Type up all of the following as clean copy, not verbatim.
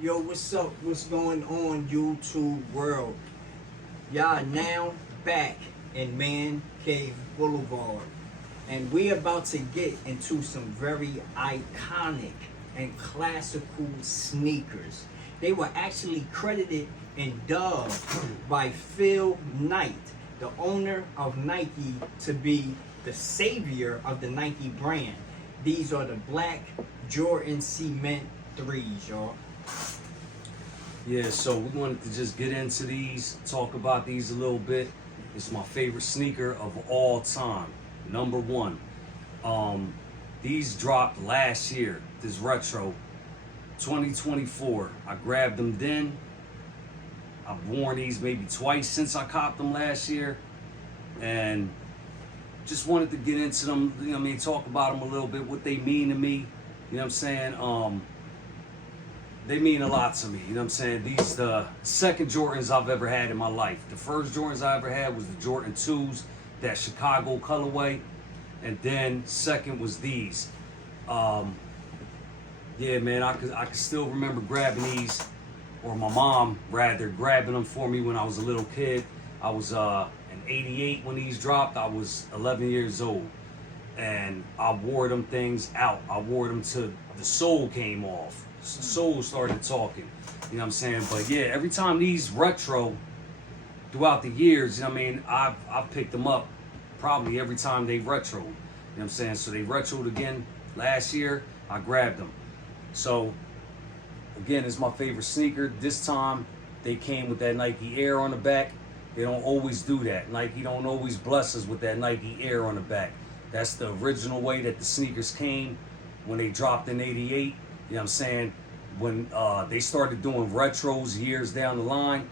Yo, what's up? What's going on, YouTube world? Y'all now back in Man Cave Boulevard, and we about to get into some very iconic and classical sneakers. They were actually credited and dubbed by Phil Knight, the owner of Nike, to be the savior of the Nike brand. These are the black Jordan Cement 3s, y'all. Yeah, so we wanted to just get into these, talk about these a little bit. It's my favorite sneaker of all time, number one. These dropped last year, this retro, 2024. I grabbed them then. I've worn these maybe twice since I copped them last year. And just wanted to get into them, you know what I mean, talk about them a little bit, what they mean to me, you know what I'm saying? They mean a lot to me, you know what I'm saying? These the second Jordans I've ever had in my life. The first Jordans I ever had was the Jordan 2s, that Chicago colorway, and then second was these. Yeah, man, I could still remember grabbing these, or my mom rather grabbing them for me when I was a little kid. I was in '88 when these dropped. I was 11 years old, and I wore them things out. I wore them till the sole came off. The sole started talking. You know what I'm saying? But yeah, every time these retro throughout the years, you know what I mean, I've picked them up probably every time they retroed. You know what I'm saying? So they retroed again last year. I grabbed them. So again, it's my favorite sneaker. This time they came with that Nike Air on the back. They don't always do that. Nike don't always bless us with that Nike Air on the back. That's the original way that the sneakers came when they dropped in '88. You know what I'm saying? When they started doing retros years down the line,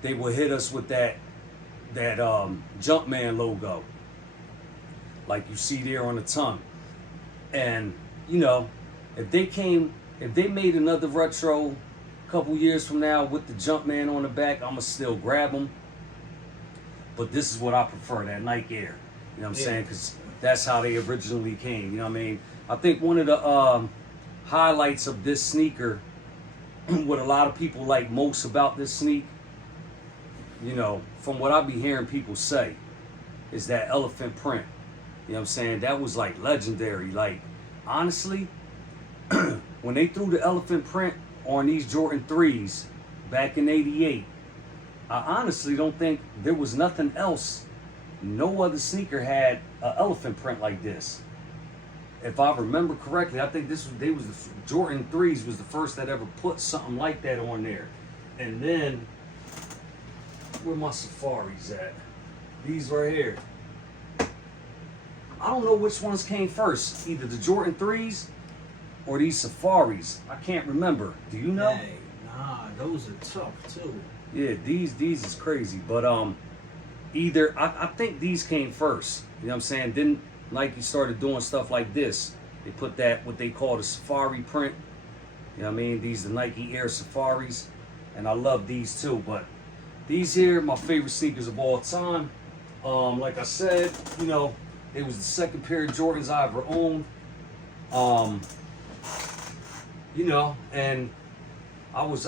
they would hit us with that Jumpman logo, like you see there on the tongue. And you know, if they made another retro a couple years from now with the Jumpman on the back, I'ma still grab them. But this is what I prefer, that Nike Air. You know what I'm saying? Because that's how they originally came. You know what I mean? I think one of the highlights of this sneaker, what a lot of people like most about this sneak, you know, from what I be hearing people say, is that elephant print. You know what I'm saying? That was like legendary. Like, honestly, when they threw the elephant print on these Jordan 3s back in '88, I honestly don't think there was nothing else. No other sneaker had an elephant print like this. If I remember correctly, I think the Jordan 3s was the first that ever put something like that on there. And then, where my Safaris at? These right here. I don't know which ones came first, either the Jordan 3s or these Safaris. I can't remember. Do you know? Hey, nah, those are tough too. Yeah, these is crazy. But either I think these came first. You know what I'm saying? Then Nike started doing stuff like this. They put that what they call the Safari print. You know what I mean? These the Nike Air Safaris, and I love these too. But these here, my favorite sneakers of all time. Like I said, you know, it was the second pair of Jordans I ever owned. You know, and I was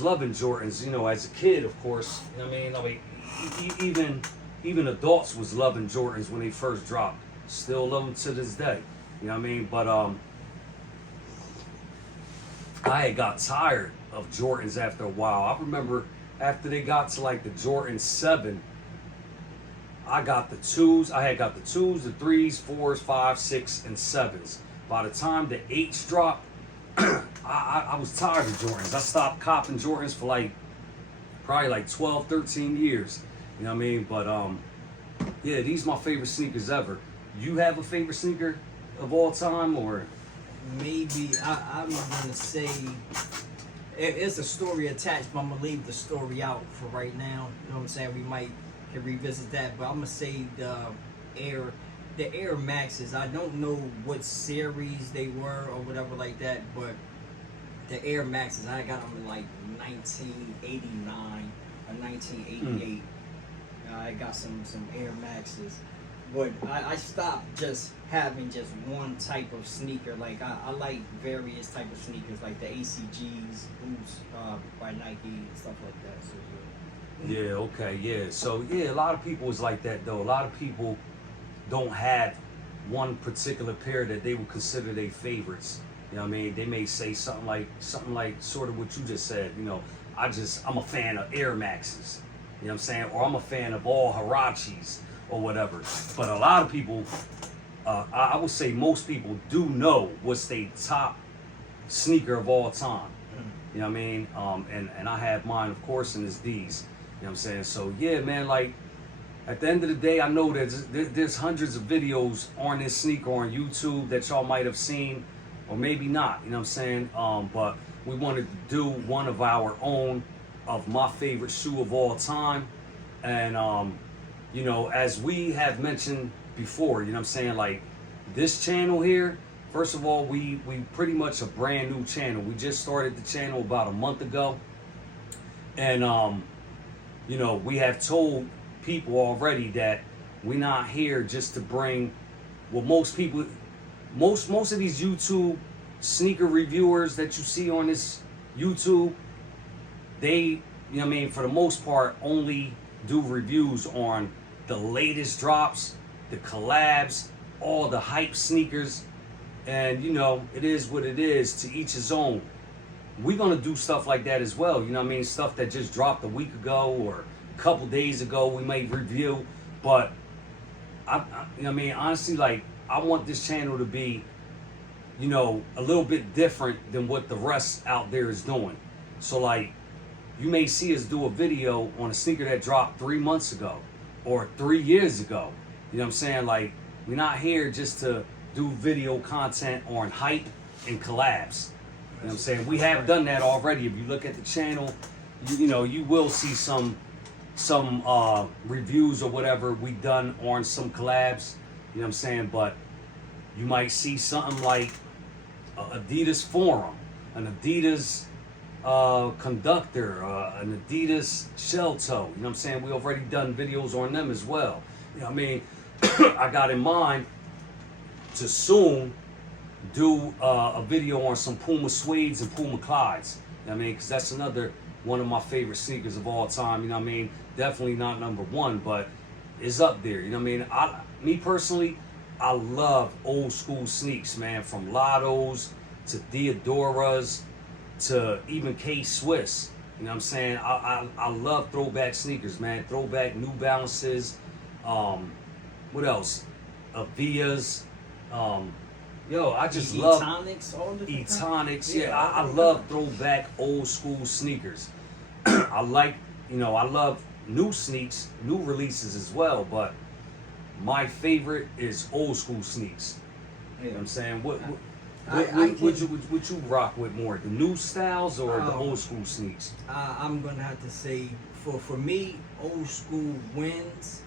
loving Jordans, you know, as a kid, of course. You know what I mean? Even adults was loving Jordans when they first dropped. Still love them to this day. You know what I mean? But I had got tired of Jordans after a while. I remember after they got to like the Jordan 7, I got the 2s. I had got the 2s, the 3s, 4s, 5s, 6, and 7s. By the time the 8s dropped, I was tired of Jordans. I stopped copping Jordans for like probably like 12, 13 years. You know what I mean? But yeah, these are my favorite sneakers ever. You have a favorite sneaker of all time, or? Maybe I'm gonna say it's a story attached, but I'm gonna leave the story out for right now. You know what I'm saying? We might can revisit that, but I'm gonna say the Air Maxes. I don't know what series they were or whatever like that, but the Air Maxes, I got them in like 1989 or 1988. I got some Air Maxes. But I stopped just having just one type of sneaker. Like I like various type of sneakers, like the ACGs, Boots by Nike and stuff like that. So Yeah, okay, yeah. So yeah, a lot of people is like that though. A lot of people don't have one particular pair that they would consider their favorites. You know what I mean? They may say something like sort of what you just said, you know, I'm a fan of Air Maxes. You know what I'm saying? Or I'm a fan of all Harachis or whatever. But a lot of people, I would say most people do know what's their top sneaker of all time. You know what I mean? And I have mine, of course, and it's these. You know what I'm saying? So yeah, man, like at the end of the day, I know that there's hundreds of videos on this sneaker on YouTube that y'all might have seen, or maybe not. You know what I'm saying? But we wanted to do one of our own of my favorite shoe of all time. And you know, as we have mentioned before, you know what I'm saying, like this channel here, first of all, we pretty much a brand new channel. We just started the channel about a month ago. And you know, we have told people already that we're not here just to bring, well, most people, most of these YouTube sneaker reviewers that you see on this YouTube, they, you know what I mean, for the most part, only do reviews on the latest drops, the collabs, all the hype sneakers. And you know, it is what it is, to each his own. We're gonna do stuff like that as well, you know what I mean? Stuff that just dropped a week ago or a couple days ago, we may review. But I you know what I mean, honestly, like I want this channel to be, you know, a little bit different than what the rest out there is doing. So like, you may see us do a video on a sneaker that dropped 3 months ago or 3 years ago. You know what I'm saying? Like, we're not here just to do video content on hype and collabs. You know what I'm saying? We have done that already. If you look at the channel, you know, you will see some reviews or whatever we done on some collabs. You know what I'm saying? But you might see something like Adidas Forum, an Adidas Conductor, an Adidas Shell Toe. You know what I'm saying? We already done videos on them as well. You know what I mean? I got in mind to soon do a video on some Puma Suedes and Puma Clydes. You know what I mean? Because that's another one of my favorite sneakers of all time. You know what I mean? Definitely not number one, but it's up there. You know what I mean? Me personally, I love old school sneaks, man. From Lottos to Diodoras to even K-Swiss. You know what I'm saying? I love throwback sneakers, man. Throwback New Balances. What else? Avias. Yo, I just love Etonics, all different Etonics. Yeah, I love throwback old school sneakers. I like, you know, I love new sneaks, new releases as well, but my favorite is old school sneaks. You know what I'm saying? What you rock with more, the new styles or the old school sneaks? I'm gonna have to say, for me, old school wins,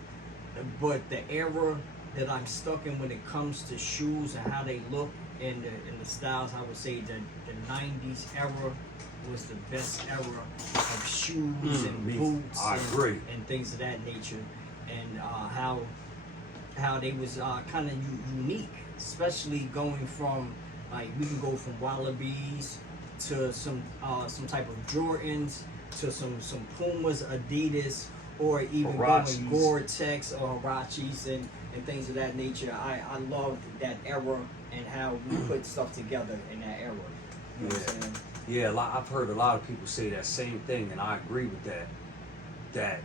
but the era that I'm stuck in when it comes to shoes and how they look and the styles, I would say the 90s era was the best era of shoes and boots and things of that nature, and how they was kind of unique, especially going from, like, we can go from Wallabies to some type of Jordans to some Pumas, Adidas, or even going Gore-Tex or Harachis and things of that nature. I loved that era and how we put stuff together in that era. You know what I'm saying? Yeah, I've heard a lot of people say that same thing, and I agree with that. That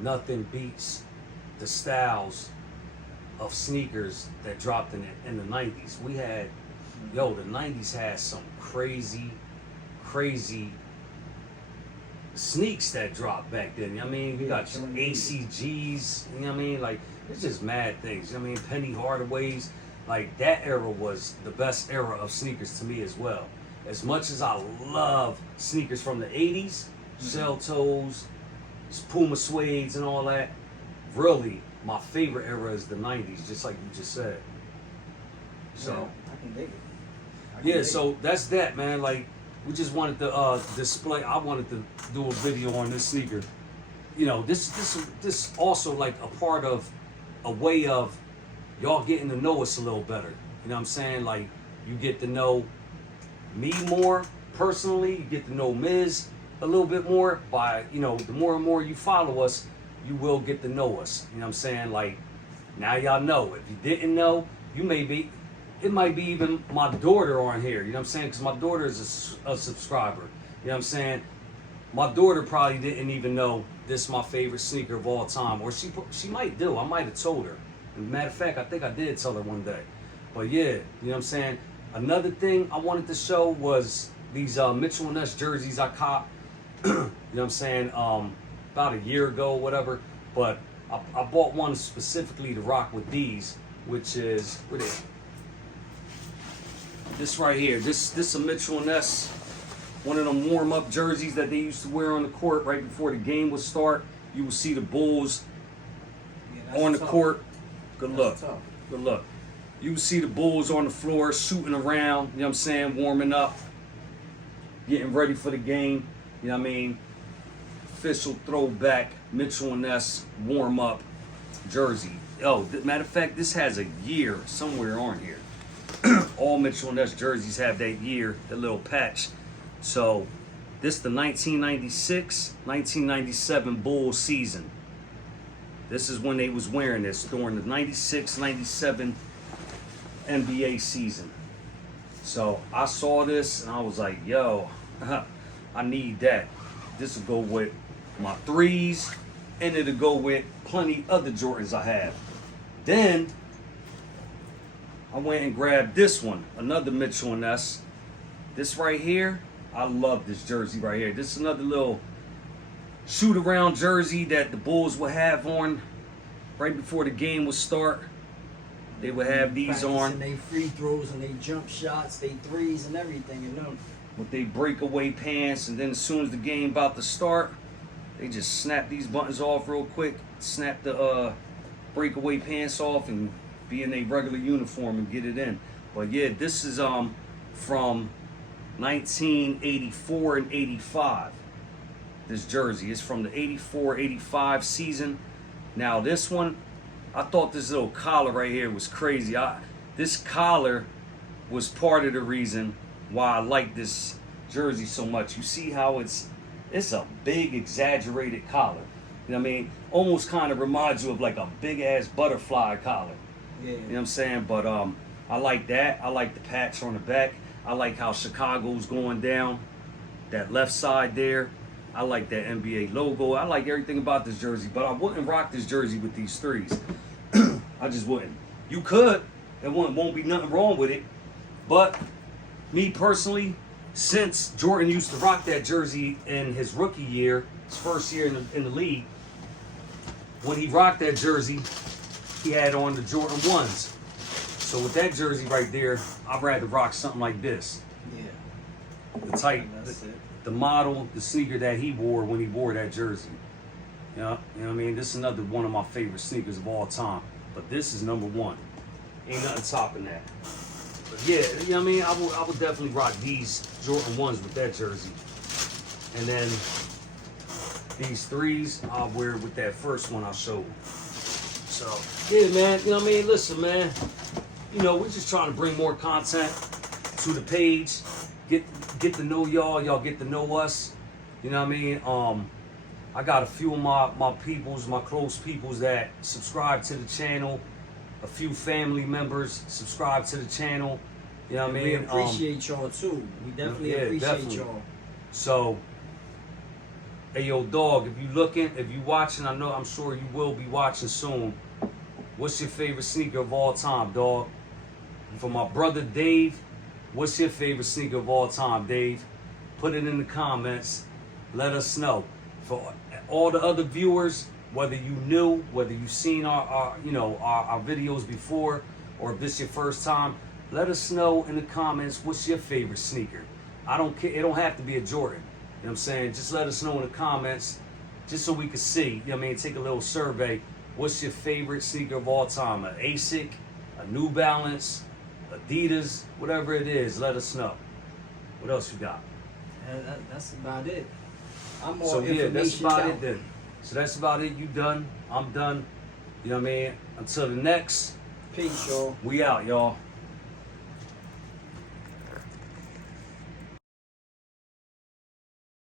nothing beats the styles of sneakers that dropped in the 90s. We had, the 90s had some crazy sneaks that dropped back then. You know what I mean? We got your ACGs, you know what I mean? Like, it's just mad things. You know what I mean? Penny Hardaways. Like, that era was the best era of sneakers to me as well. As much as I love sneakers from the 80s, Shell Toes, Puma Suedes and all that, really, my favorite era is the 90s, just like you just said. So, yeah, I can dig it. Yeah, so that's that, man. Like, we just wanted to display. I wanted to do a video on this sneaker. You know, this also like a part of a way of y'all getting to know us a little better. You know what I'm saying? Like, you get to know me more personally. You get to know Miz a little bit more by, you know, the more and more you follow us, you will get to know us. You know what I'm saying? Like, now y'all know. If you didn't know, you may be, it might be even my daughter on here. You know what I'm saying? Because my daughter is a subscriber. You know what I'm saying? My daughter probably didn't even know this is my favorite sneaker of all time. Or she might do. I might have told her. As a matter of fact, I think I did tell her one day. But yeah, you know what I'm saying? Another thing I wanted to show was these Mitchell & Ness jerseys I copped. You know what I'm saying? About a year ago, whatever. But I bought one specifically to rock with these, which is, what is it? This right here. This a Mitchell & Ness, one of them warm-up jerseys that they used to wear on the court right before the game would start. You will see the Bulls on the court. Good luck. Good luck. You will see the Bulls on the floor shooting around, you know what I'm saying, warming up, getting ready for the game. You know what I mean? Official throwback Mitchell & Ness warm-up jersey. Oh, matter of fact, this has a year somewhere on here. All Mitchell & Ness jerseys have that year, that little patch. So, this the 1996-1997 Bulls season. This is when they was wearing this, during the 96-97 NBA season. So, I saw this and I was like, yo, I need that. This will go with my threes, and it'll go with plenty other Jordans I have. Then, I went and grabbed this one, another Mitchell & Ness. This right here, I love this jersey right here. This is another little shoot-around jersey that the Bulls would have on right before the game would start. They would have these on. They free throws and they jump shots, they threes and everything, you know. With they breakaway pants, and then as soon as the game about to start, they just snap these buttons off real quick, snap the breakaway pants off, and be in a regular uniform and get it in. But yeah, this is from 1984 and 85. This jersey is from the 84-85 season. Now this one, I thought this little collar right here was crazy. This collar was part of the reason why I like this jersey so much. You see how it's a big exaggerated collar. You know what I mean? Almost kind of reminds you of like a big ass butterfly collar. Yeah. You know what I'm saying? But I like that. I like the patch on the back. I like how Chicago's going down. That left side there. I like that NBA logo. I like everything about this jersey, but I wouldn't rock this jersey with these threes. I just wouldn't. You could. There won't be nothing wrong with it. But me personally, since Jordan used to rock that jersey in his rookie year, his first year in the league, when he rocked that jersey, he had on the Jordan 1s. So with that jersey right there, I'd rather rock something like this. Yeah. The type, That's it. the model, the sneaker that he wore when he wore that jersey. You know what I mean? This is another one of my favorite sneakers of all time. But this is number one. Ain't nothing topping that. But yeah, you know what I mean? I would definitely rock these Jordan 1s with that jersey. And then these threes, I'll wear with that first one I showed. So, yeah, man, you know what I mean? Listen, man, you know, we're just trying to bring more content to the page. Get to know y'all get to know us. You know what I mean? I got a few of my peoples, my close peoples that subscribe to the channel. A few family members subscribe to the channel. You know what I mean? We appreciate y'all too. We definitely appreciate y'all. So, hey yo, dog, if you looking, if you watching, I'm sure you will be watching soon. What's your favorite sneaker of all time, dog? For my brother Dave, what's your favorite sneaker of all time, Dave? Put it in the comments. Let us know. For all the other viewers, whether you knew, whether you've seen our videos before, or if this is your first time, let us know in the comments what's your favorite sneaker. I don't care. It don't have to be a Jordan. You know what I'm saying? Just let us know in the comments, just so we can see. You know what I mean? Take a little survey. What's your favorite sneaker of all time? An ASIC, a New Balance, Adidas, whatever it is. Let us know. What else you got? That's about it. I'm all So yeah, that's about out. it then. So that's about it. You done. I'm done. You know what I mean? Until the next. Peace, y'all. We out, y'all.